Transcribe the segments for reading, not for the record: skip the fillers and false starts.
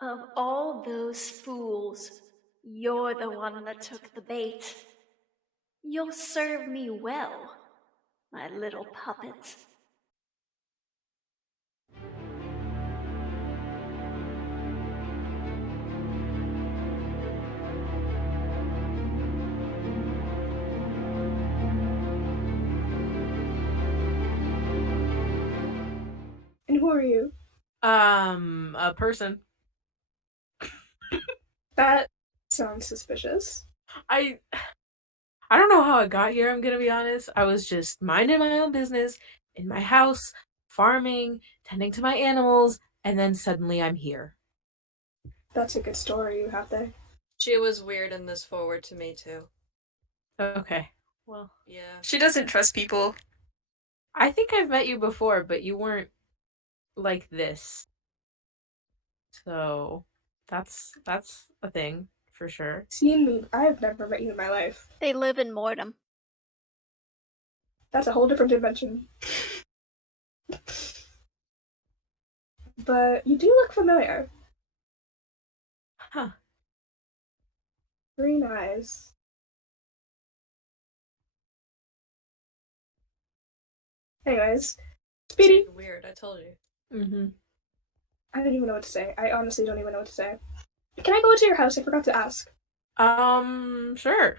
Of all those fools, you're the one that took the bait. You'll serve me well, my little puppet. And who are you? A person. That sounds suspicious. I I don't know how I got here, I'm gonna be honest. I was just minding my own business in my house, farming, tending to my animals, and then suddenly I'm here. That's a good story you have there. She was weird in this forward to me too. Okay. Well, Yeah. She doesn't trust people. I think I've met you before, but you weren't like this. So that's a thing for sure. Seen me, I have never met you in my life. They live in Mortem. That's a whole different dimension. But you do look familiar. Huh. Green eyes. Anyways, Speedy, Weird, I told you. Mm-hmm. I don't even know what to say. I honestly don't even know what to say. Can I go into your house? I forgot to ask. Sure.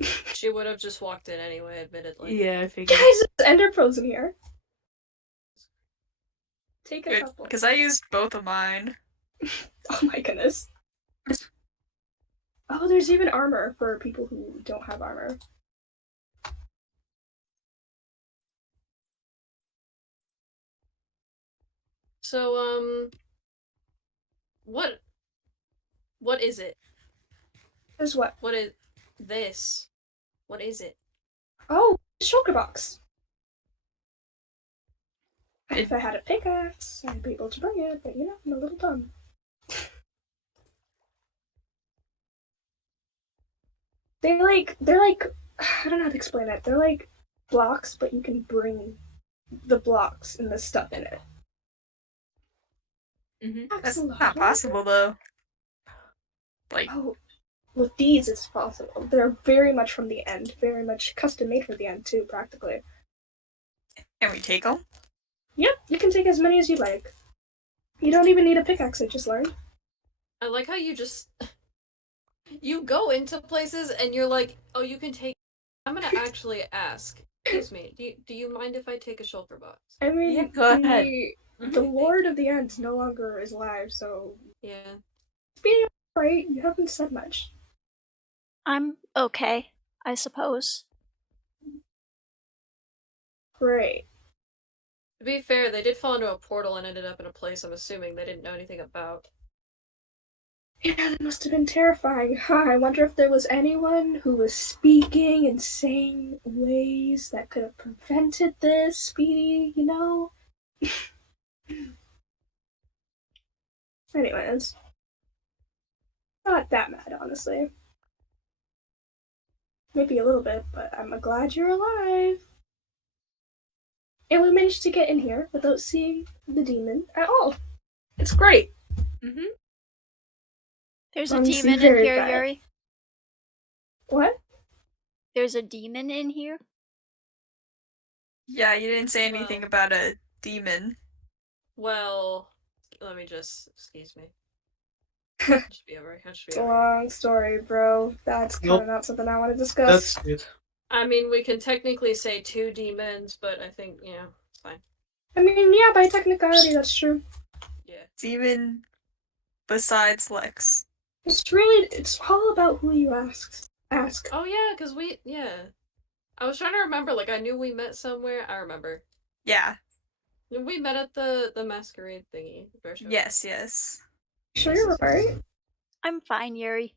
She would have just walked in anyway, admittedly. Yeah, I figured. Guys, there's ender pearls in here. Take a Good, couple. because I used both of mine. Oh my goodness. Oh, there's even armor for people who don't have armor. So, what is it? There's what? What is this? What is it? Oh, shulker box. If I had a pickaxe, I'd be able to bring it, but you know, I'm a little dumb. They're like, I don't know how to explain it. They're like blocks, but you can bring the blocks and the stuff in it. Mm-hmm. That's not possible, though. Like, Oh, with these, it's possible. They're very much from the end, very much custom made for the end too, practically. can we take them? Yep, you can take as many as you like. You don't even need a pickaxe. I just learned. I like how you just you go into places and you're like, oh, you can take. I'm gonna actually ask. Excuse me. Do you mind if I take a shulker box? I mean, Yeah, go ahead. the Lord of the End no longer is alive, so Yeah. Speedy, right? You haven't said much. I'm okay, I suppose. Great. To be fair, they did fall into a portal and ended up in a place I'm assuming they didn't know anything about. Yeah, that must have been terrifying. Huh, I wonder if there was anyone who was speaking and saying ways that could have prevented this, Speedy, you know? Anyways. Not that mad, honestly. Maybe a little bit, but I'm glad you're alive. And we managed to get in here without seeing the demon at all. It's great. Mm-hmm. There's a Honestly, demon in very here, bad. Yuri. What? There's a demon in here. Yeah, you didn't say anything Well. about a demon. Well, let me just. Excuse me. That should be over. That should It's be a over. long story, bro. That's kind of not something I want to discuss. That's good. I mean, we can technically say two demons, but I think, it's fine. I mean, yeah, by technicality, that's true. Yeah. Demon besides Lex. It's all about who you ask. Oh, yeah, because I was trying to remember, like, I knew we met somewhere. I remember. Yeah. We met at the masquerade thingy. Yes, yes. Sure you're right? I'm fine, Yuri.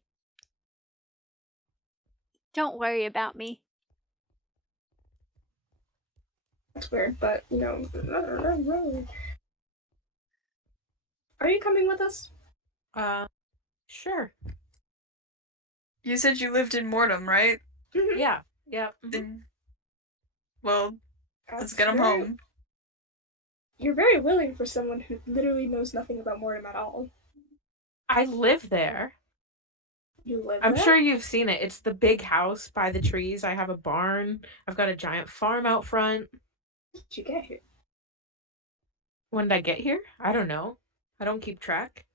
Don't worry about me. That's weird, but, you know. Are you coming with us? Sure. You said you lived in Mortem, right? Mm-hmm. Yeah. Yeah. Then, well, let's That's get him very- home. You're very willing for someone who literally knows nothing about Mortem at all. I live there. You live I'm there? sure you've seen it. It's the big house by the trees. I have a barn. I've got a giant farm out front. Did you get here? When did I get here? I don't know. I don't keep track.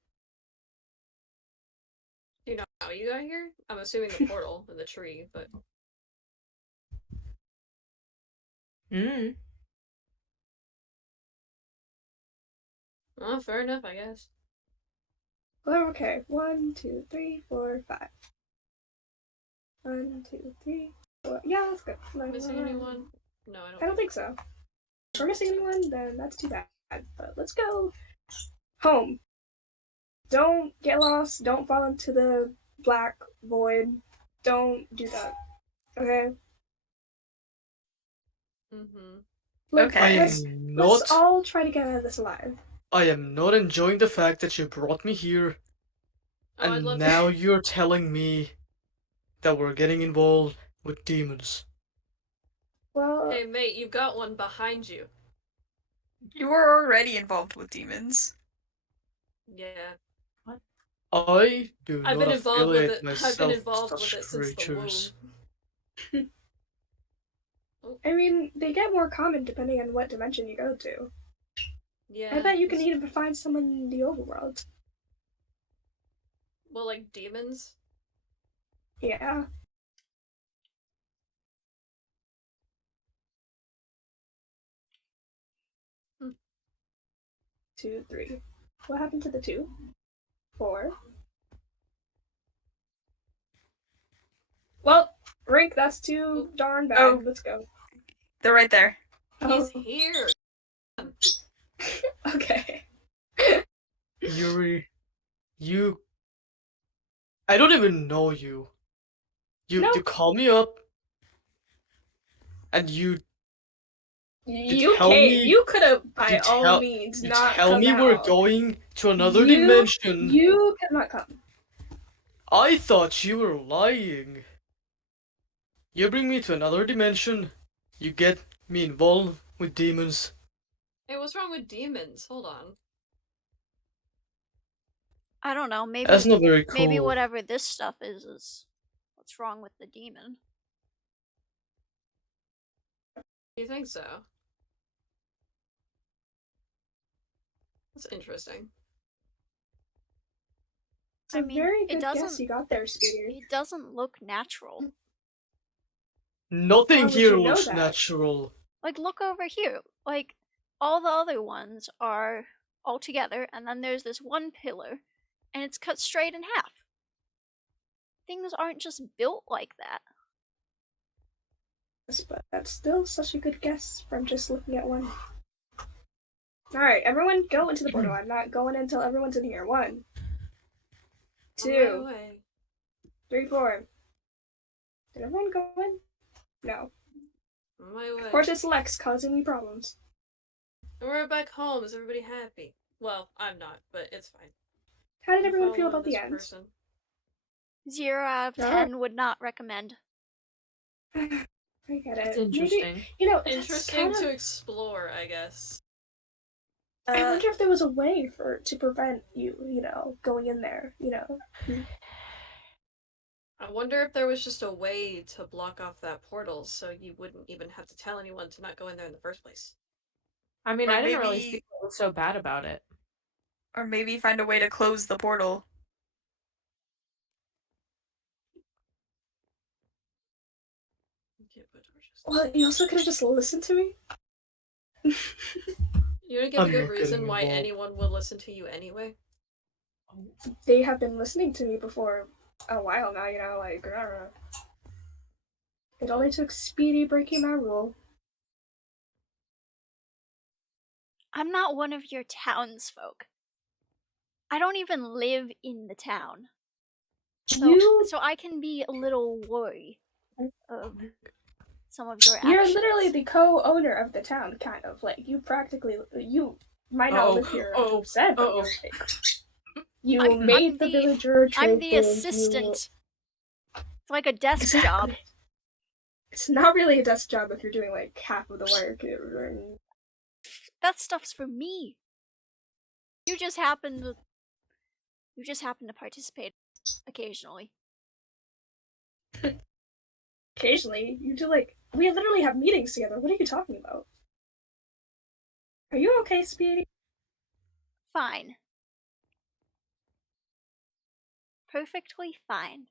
Do you know how you got here? I'm assuming the portal and the tree, but Mm. well, fair enough, I guess. Well, okay. 1, 2, 3, 4, 5. 1, 2, 3, 4. Yeah, that's good. Missing anyone? No, I don't think so. If we're missing anyone, then that's too bad. But let's go home. Don't get lost. Don't fall into the black void. Don't do that. Okay? Mm-hmm. Look, Okay. let's all try to get out of this alive. I am not enjoying the fact that you brought me here, Oh, I'd and love now you're telling me that we're getting involved with demons. Well, Hey, mate, you've got one behind you. You were already involved with demons. Yeah. I do I've not been involved with affiliate it. I've myself been with involved with such it since the creatures. womb. I mean, they get more common depending on what dimension you go to. Yeah. I bet you can it's- even find some in the overworld. Well, like demons? Yeah. Hmm. 2, 3. What happened to the 2? 4. Well, Rink, that's too darn bad. Oh. Let's go. They're right there. He's Oh, here! okay. Yuri, you... I don't even know you. You call me up, and you tell me- You could have, by you all tell- means, you not tell come me out. we're going to another dimension. You cannot come. I thought you were lying. You bring me to another dimension. You get me involved with demons. Hey, what's wrong with demons? Hold on. I don't know. Maybe That's not very cool. maybe whatever this stuff is what's wrong with the demon. Do you think so? That's interesting. It's a I mean, very it good guess doesn't- you got there, Speedy. It doesn't look natural. Nothing How would here you know looks that? natural. Like, look over here. Like, all the other ones are all together, and then there's this one pillar, and it's cut straight in half. Things aren't just built like that. But that's still such a good guess from just looking at one. Alright, everyone go into the portal. I'm not going until everyone's in here. 1, On my 2, way. 3, 4. Did everyone go in? No. On my way. Of course, it's Lex causing me problems. And we're back home. Is everybody happy? Well, I'm not, but it's fine. How did I'm everyone feel following about the this end? person. 0 out of Alright. 10 would not recommend. I get it. It's interesting. Maybe, you know, Interesting to explore, I guess. I wonder if there was a way to prevent you, going in there, I wonder if there was just a way to block off that portal so you wouldn't even have to tell anyone to not go in there in the first place. I mean, Or I didn't really maybe- see what was so bad about it. Or maybe find a way to close the portal. Okay, but we're just- Well, you also could have just listened to me. You don't give a I'm good not reason getting why involved. anyone would listen to you anyway. They have been listening to me for a while now, like, it only took Speedy breaking my rule. I'm not one of your townsfolk. I don't even live in the town. So I can be a little worried of some of your You're actions. literally the co-owner of the town, kind of. Like, you might not live here 100%, but you're like, you I'm made the the- villager trade I'm the things, assistant. It's like a desk Exactly. job. It's not really a desk job if you're doing, like, half of the work. That stuff's for me. You just happen to You just happen to participate occasionally. Occasionally, you do like we literally have meetings together. What are you talking about? Are you okay, Speedy? Fine. Perfectly fine.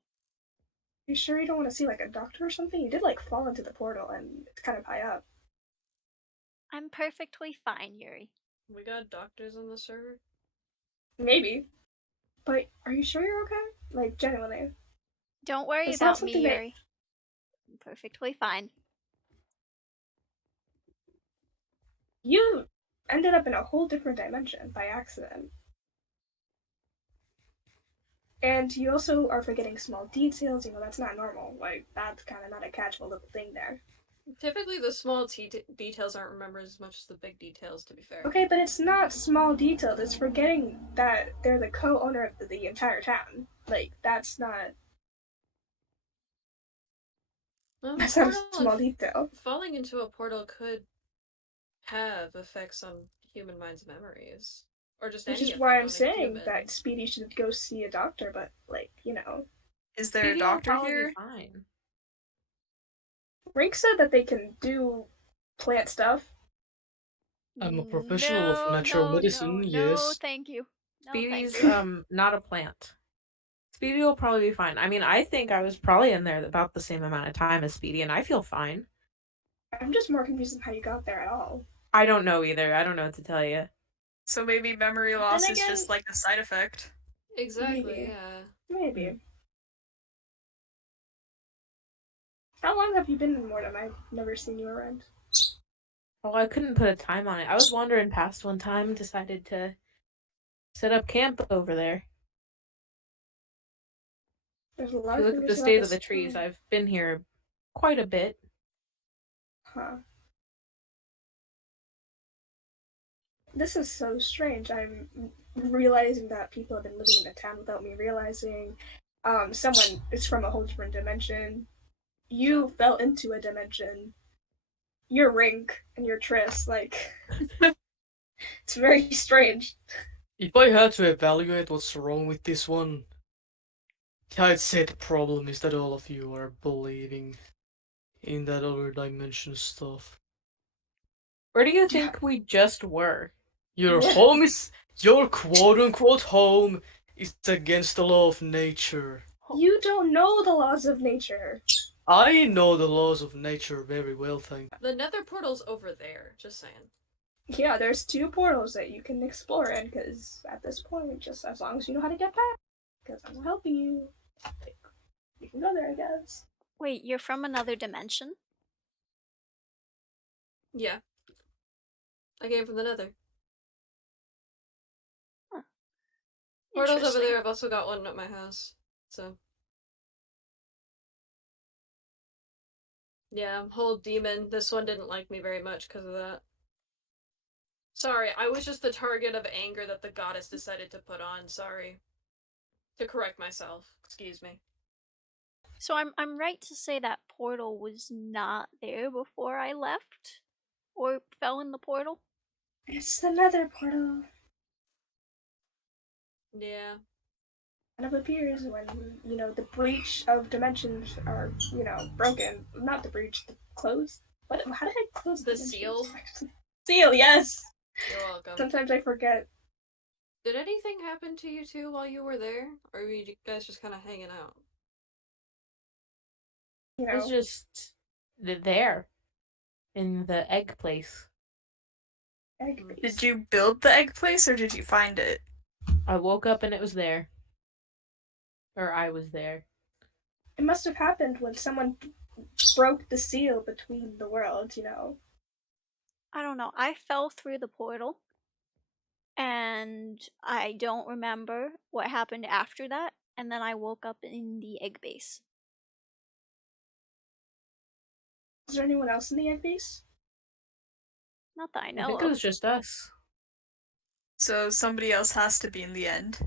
You sure you don't want to see like a doctor or something? You did like fall into the portal and it's kind of high up. I'm perfectly fine, Yuri. We got doctors on the server? Maybe. But are you sure you're okay? Like, genuinely. Don't worry It's not about me, something that- Yuri. I'm perfectly fine. You ended up in a whole different dimension by accident. And you also are forgetting small details, you know, that's not normal. Like, that's kind of not a catchable little thing there. Typically, the small details aren't remembered as much as the big details, to be fair. Okay, but it's not small details, it's forgetting that they're the co-owner of the entire town. Like, that's not... Well, That's not a small detail. Falling into a portal could have effects on human minds' memories. Or just Which any is why effect I'm on a saying human. that Speedy should go see a doctor, but, like, you know... Is there Speedy a will doctor probably be here? fine. Rink said that they can do plant stuff. I'm a professional of natural medicine, no, yes. thank you. No, thank Speedy's you. not a plant. Speedy will probably be fine. I mean, I think I was probably in there about the same amount of time as Speedy, and I feel fine. I'm just more confused on how you got there at all. I don't know either. I don't know what to tell you. So maybe memory loss is again- just like a side effect. Exactly, Maybe. yeah. Maybe. How long have you been in Mortem? I've never seen you around. Oh, I couldn't put a time on it. I was wandering past one time, decided to set up camp over there. There's a If lot you of look at fingers the about state of this the trees, time. I've been here quite a bit. Huh. This is so strange. I'm realizing that people have been living in the town without me realizing. Someone is from a whole different dimension. You fell into a dimension. You're Rink and you're Triss. Like, it's very strange. If I had to evaluate what's wrong with this one, I'd say the problem is that all of you are believing in that other dimension stuff. Where do you think we just were? Your home is, your quote-unquote home is against the law of nature. You don't know the laws of nature. I know the laws of nature very well, thank you. The nether portal's over there, just saying. Yeah, there's 2 portals that you can explore in, because at this point, just as long as you know how to get back, because I'm helping you, like, you can go there, I guess. Wait, you're from another dimension? Yeah. I came from the nether. Huh. Portal's over Interesting. there, I've also got one at my house. So. Yeah, whole demon. This one didn't like me very much because of that. Sorry, I was just the target of anger that the goddess decided to put on. Sorry. To correct myself. Excuse me. So I'm right to say that portal was not there before I left? Or fell in the portal? It's another portal. Yeah. Kind of appears when, you know, the breach of dimensions are, you know, broken. Not the breach, the close. What? How did I close The dimensions? seal? Seal, yes! You're welcome. Sometimes I forget. Did anything happen to you two while you were there? Or were you guys just kind of hanging out? You It was know, just there, in the egg place. egg base. Did you build the egg place or did you find it? I woke up and it was there. Or I was there. It must have happened when someone broke the seal between the worlds, you know. I don't know. I fell through the portal. And I don't remember what happened after that. And then I woke up in the egg base. Is there anyone else in the egg base? Not that I I know think of. it was just us. So somebody else has to be in the end.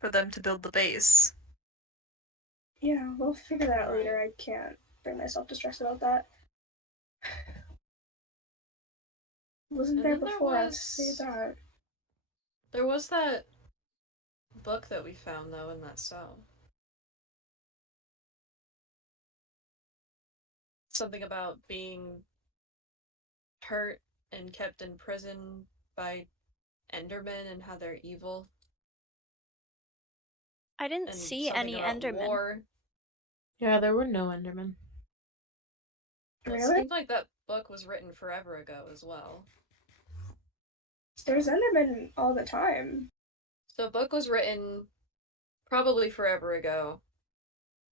For them to build the base. Yeah, we'll figure that out later. I can't bring myself to stress about that. Wasn't And there then there before us, was- say that. There was that book that we found, though, in that cell. Something about being hurt and kept in prison by Endermen and how they're evil. I didn't And see something any about Endermen. war. Yeah, there were no Endermen. It Really? seemed like that book was written forever ago as well. There's Endermen all the time. So, a book was written probably forever ago.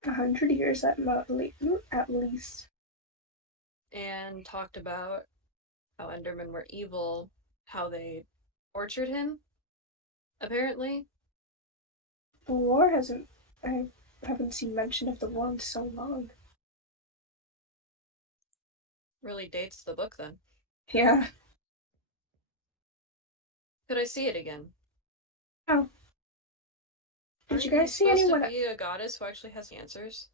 100 years at least. And talked about how Endermen were evil, how they tortured him, apparently. The war hasn't. I haven't seen mention of the war in so long. Really dates the book then. Yeah. Could I see it again? Oh. Did Aren't you guys see supposed anyone? to be a goddess who actually has answers?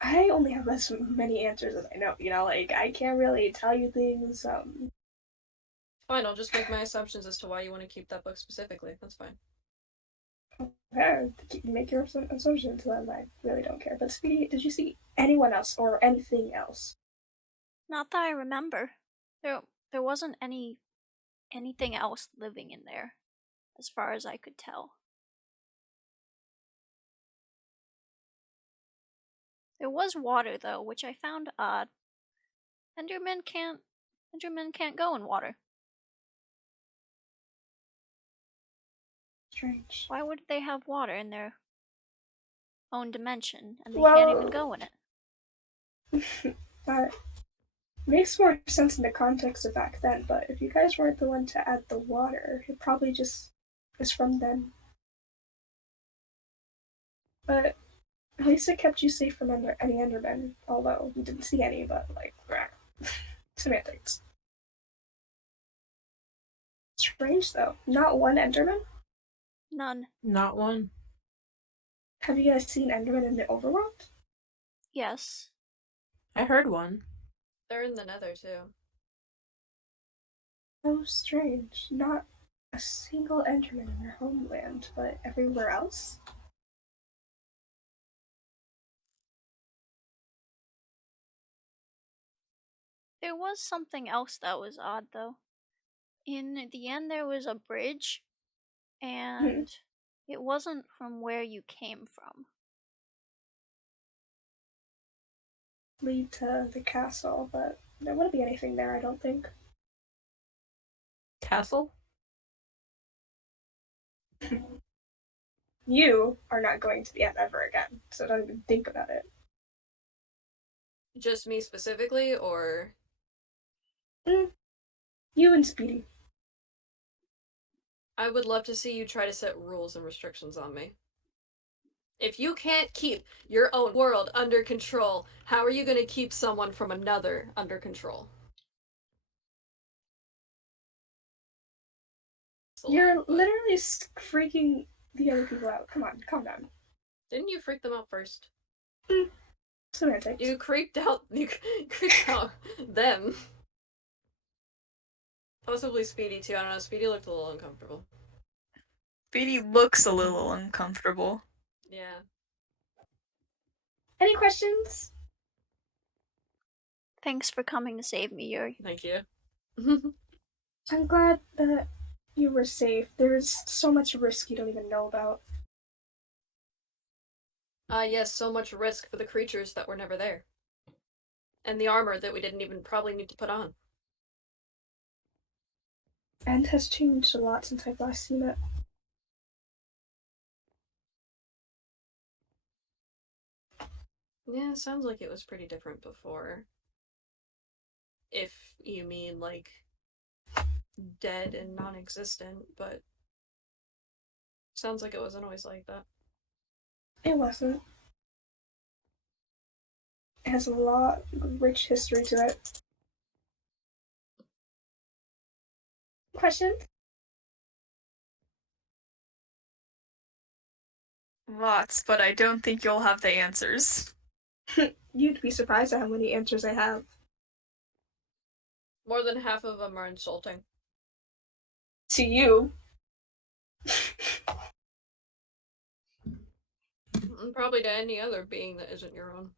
I only have as many answers as I know. You know, like I can't really tell you things. Fine, I'll just make my assumptions as to why you want to keep that book specifically. That's fine. Make your assumptions, then I really don't care. But Speedy, did you see anyone else or anything else? Not that I remember. There wasn't anything else living in there, as far as I could tell. There was water though, which I found odd. Endermen can't go in water. Strange. Why would they have water in their own dimension and they can't even go in it? That makes more sense in the context of back then, but if you guys weren't the one to add the water, it probably just is from then. But at least it kept you safe from any Endermen, although you didn't see any, but like, semantics. Strange though. Not one Enderman? None. Not one. Have you guys seen Enderman in the overworld? Yes. I heard one. They're in the Nether too. Oh, strange. Not a single Enderman in their homeland, but everywhere else? There was something else that was odd though. In the end, there was a bridge, and it wasn't from where you came from. Lead to the castle, but there wouldn't be anything there, I don't think. Castle? You are not going to the end ever again, so don't even think about it. Just me specifically, or You and Speedy. I would love to see you try to set rules and restrictions on me. If you can't keep your own world under control, how are you going to keep someone from another under control? You're literally freaking the other people out. Come on, calm down. Didn't you freak them out first? Semantics. You creeped out them. Possibly Speedy too. I don't know. Speedy looked a little uncomfortable. Speedy looks a little uncomfortable. Yeah. Any questions? Thanks for coming to save me, Yuri. Thank you. I'm glad that you were safe. There's so much risk you don't even know about. Yes, so much risk for the creatures that were never there. And the armor that we didn't even probably need to put on. And has changed a lot since I've last seen it. Yeah, sounds like it was pretty different before. If you mean, like, dead and non-existent, but sounds like it wasn't always like that. It wasn't. It has a lot of rich history to it. Questions? Lots, but I don't think you'll have the answers. You'd be surprised at how many answers I have. More than half of them are insulting. To you. Probably to any other being that isn't your own.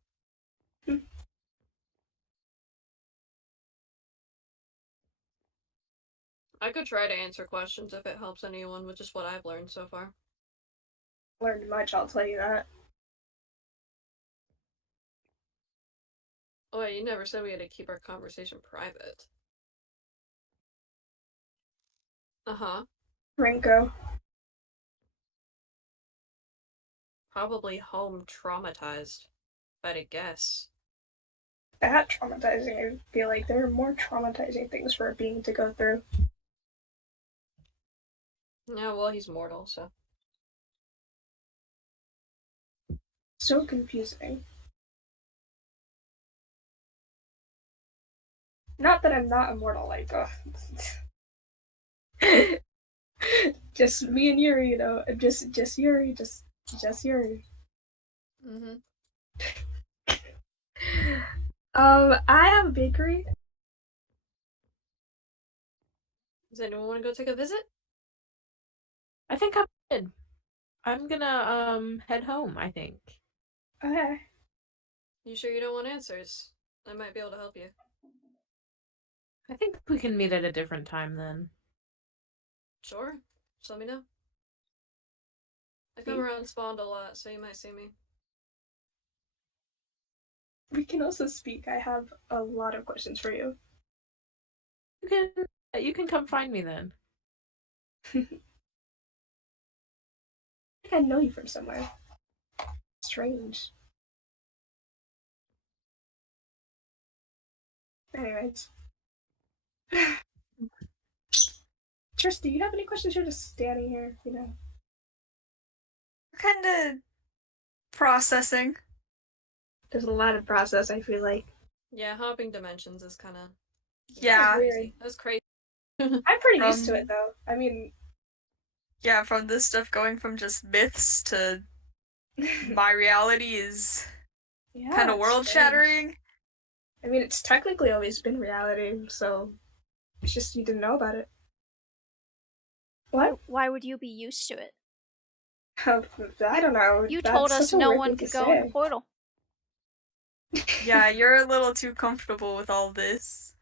I could try to answer questions if it helps anyone, which is what I've learned so far. Learned much, I'll tell you that. Oh, wait, you never said we had to keep our conversation private. Uh-huh. Rinko. Probably home traumatized, if I had to guess. That traumatizing. I feel like there are more traumatizing things for a being to go through. Yeah, well, he's mortal, so. So confusing. Not that I'm not immortal, like, just me and Yuri, you know, just Yuri, just Yuri. Mm-hmm. I have a bakery. Does anyone want to go take a visit? I think I'm good. I'm gonna head home, I think. Okay. You sure you don't want answers? I might be able to help you. I think we can meet at a different time then. Sure. Just let me know. I come around Spawned a lot, so you might see me. We can also speak. I have a lot of questions for you. You can come find me then. I think I know you from somewhere. Strange. Anyways. Trish, do you have any questions? You're just standing here, you know. Kind of processing. There's a lot of process, I feel like. Yeah, hopping dimensions is kind of... Yeah. Weird. That's crazy. I'm pretty used to it, though. I mean... Yeah, from this stuff going from just myths to my reality is yeah, kind of world-shattering. I mean, it's technically always been reality, so it's just you didn't know about it. What? Why would you be used to it? I don't know. You That's told us such a no weird one thing could to go in the say. portal. Yeah, you're a little too comfortable with all this.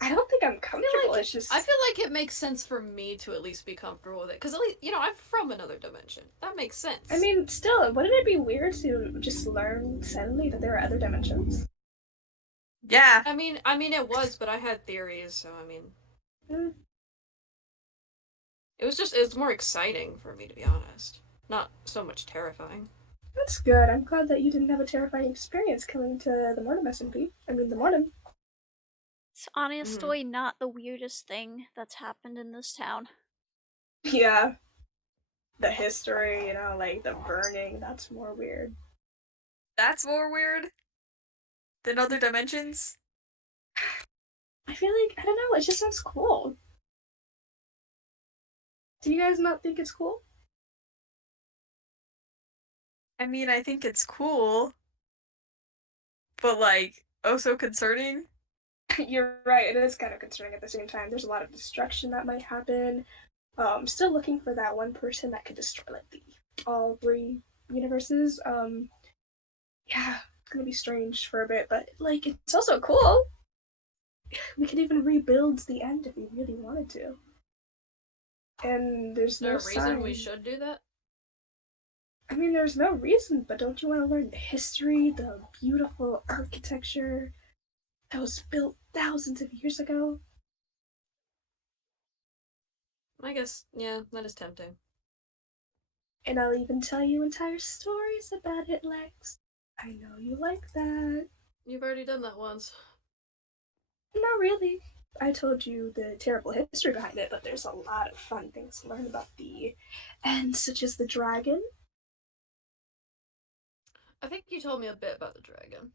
I don't think I'm comfortable. It's just... I feel like it makes sense for me to at least be comfortable with it. Because at least, you know, I'm from another dimension. That makes sense. I mean, still, wouldn't it be weird to just learn suddenly that there are other dimensions? Yeah. I mean, it was, but I had theories, so I mean... It's more exciting for me, to be honest. Not so much terrifying. That's good. I'm glad that you didn't have a terrifying experience coming to the Mortem SMP. I mean, the Mortem. It's honestly not the weirdest thing that's happened in this town. Yeah. The history, you know, like the burning, that's more weird. That's more weird than other dimensions? I feel like, I don't know, it just sounds cool. Do you guys not think it's cool? I mean, I think it's cool, but like, oh so concerning. You're right, it is kind of concerning at the same time. There's a lot of destruction that might happen. Still looking for that one person that could destroy like all three universes. Yeah, it's gonna be strange for a bit, but like it's also cool. We could even rebuild the end if we really wanted to. And there's no reason we should do that? I mean, there's no reason, but don't you want to learn the history, the beautiful architecture that was built thousands of years ago? I guess, yeah, that is tempting. And I'll even tell you entire stories about it, Lex. I know you like that. You've already done that once. Not really. I told you the terrible history behind it, but there's a lot of fun things to learn about the end, such as the dragon. I think you told me a bit about the dragon.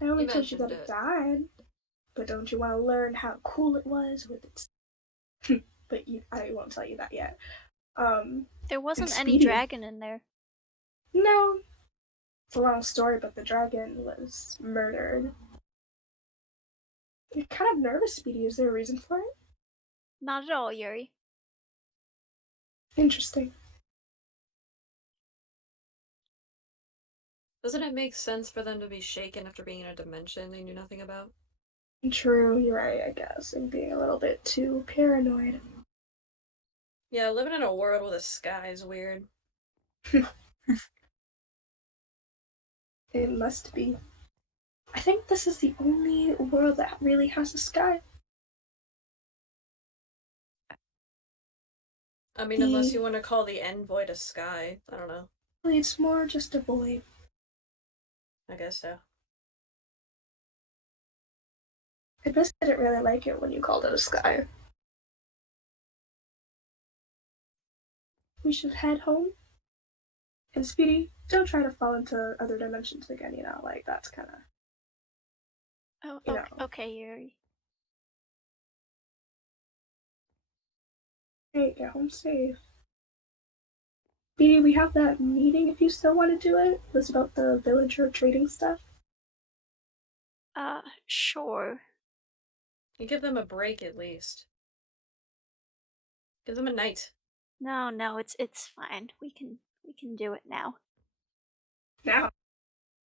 I only You told you that mentioned it it. died. But don't you want to learn how cool it was with its... but I won't tell you that yet. There wasn't it's any Speedy. dragon in there. No. It's a long story, but the dragon was murdered. You're kind of nervous, Speedy. Is there a reason for it? Not at all, Yuri. Interesting. Doesn't it make sense for them to be shaken after being in a dimension they knew nothing about? True, you're right, I guess. I'm being a little bit too paranoid. Yeah, living in a world with a sky is weird. It must be. I think this is the only world that really has a sky. I mean, unless you want to call the end void a sky. I don't know. It's more just a void. I guess so. I just didn't really like it when you called it a sky. We should head home. And Speedy, don't try to fall into other dimensions again, you know, like that's kind of. Oh, You okay, know. okay, Yuri. Hey, get home safe. Speedy, we have that meeting if you still want to do it. It was about the villager trading stuff. Sure. You give them a break at least. Give them a night. No, it's fine. We can do it now. Now.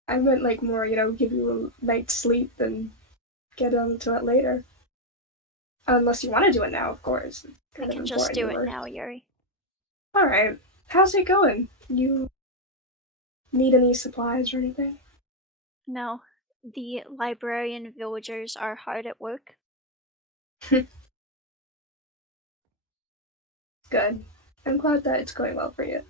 I meant like more, you know, give you a night's sleep and get on to it later. Unless you want to do it now, of course. It's We kind can of just do it important. now, Yuri. Alright. How's it going? You need any supplies or anything? No, the librarian villagers are hard at work. Good. I'm glad that it's going well for you.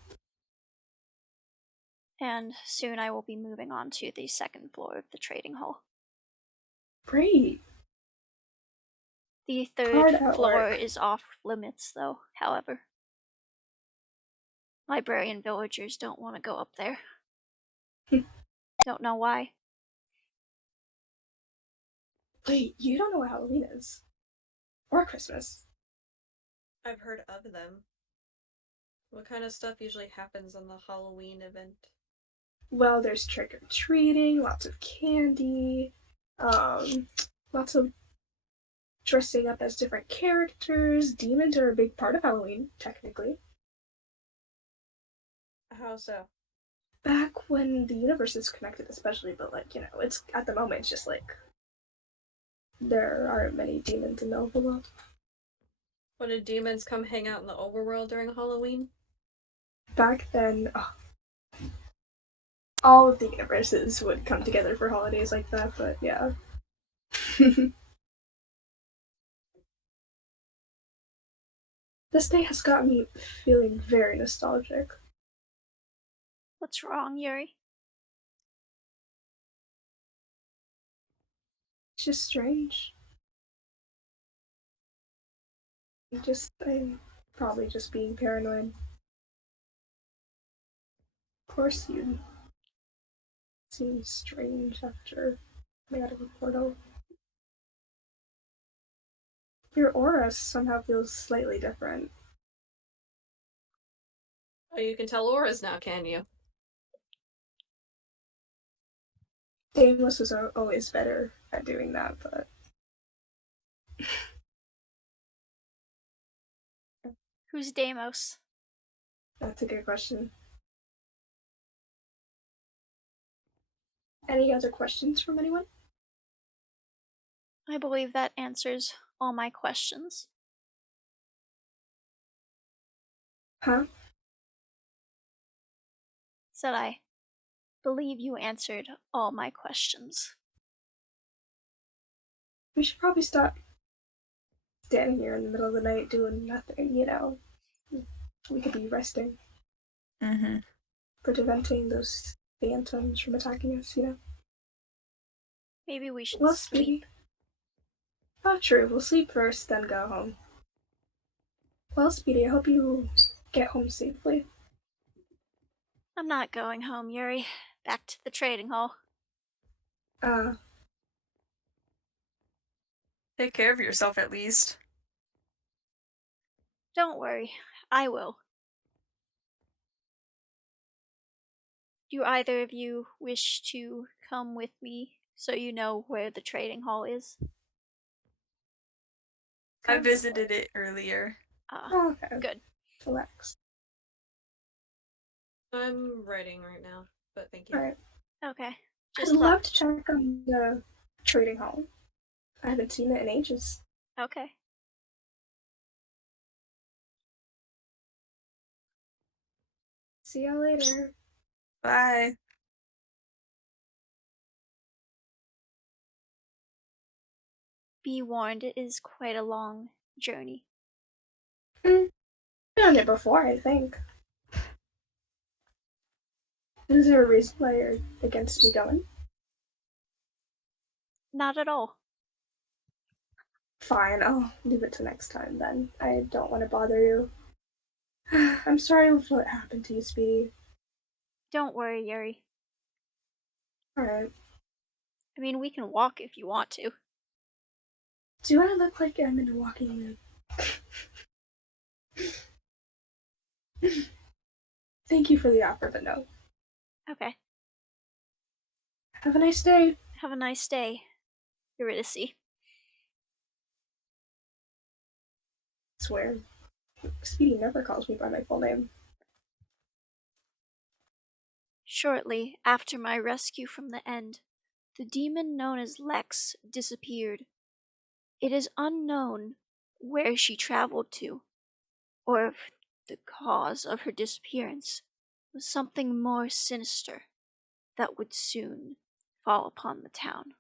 And soon I will be moving on to the second floor of the trading hall. Great. The Hard third at floor work. is off limits, though, however. Librarian villagers don't want to go up there. Don't know why. Wait, you don't know what Halloween is? Or Christmas? I've heard of them. What kind of stuff usually happens on the Halloween event? Well, there's trick-or-treating, lots of candy, lots of dressing up as different characters. Demons are a big part of Halloween, technically. How so? Back when the universe is connected, especially, but like, you know, it's at the moment it's just like there aren't many demons in the overworld. When did demons come hang out in the overworld during Halloween? Back then, all of the universes would come together for holidays like that, but yeah. This day has got me feeling very nostalgic. What's wrong, Yuri? It's just strange. I'm probably just being paranoid. Of course you seem strange after coming out of a portal. Your aura somehow feels slightly different. Oh, you can tell auras now, can you? Dameless was always better at doing that, but Who's Deimos? that's a good question. Any other questions from anyone? I believe that answers all my questions. Huh? Said I believe you answered all my questions. We should probably stop standing here in the middle of the night doing nothing, you know. We could be resting. Mm-hmm. Preventing those phantoms from attacking us, you know. Maybe we should Well, sleep. Speedy. Oh, true. We'll sleep first, then go home. Well, Speedy, I hope you get home safely. I'm not going home, Yuri. Back to the trading hall. Take care of yourself at least. Don't worry, I will. Do either of you wish to come with me so you know where the trading hall is? I visited it earlier. Oh, okay. Good. Relax. I'm writing right now, but thank you. Alright. Okay. I'd Just love to check on the trading hall. I haven't seen it in ages. Okay. See y'all later. Bye. Be warned, it is quite a long journey. Been on it before, I think. Is there a reason why you're against me going? Not at all. Fine, I'll leave it to next time then. I don't want to bother you. I'm sorry with what happened to you, Speedy. Don't worry, Yuri. Alright. I mean, we can walk if you want to. Do I look like I'm in a walking mood? Thank you for the offer, but no. Okay. Have a nice day. Have a nice day, Eurydice. Swear. Speedy never calls me by my full name. Shortly after my rescue from the end, the demon known as Lex disappeared. It is unknown where she traveled to, or if the cause of her disappearance was something more sinister that would soon fall upon the town.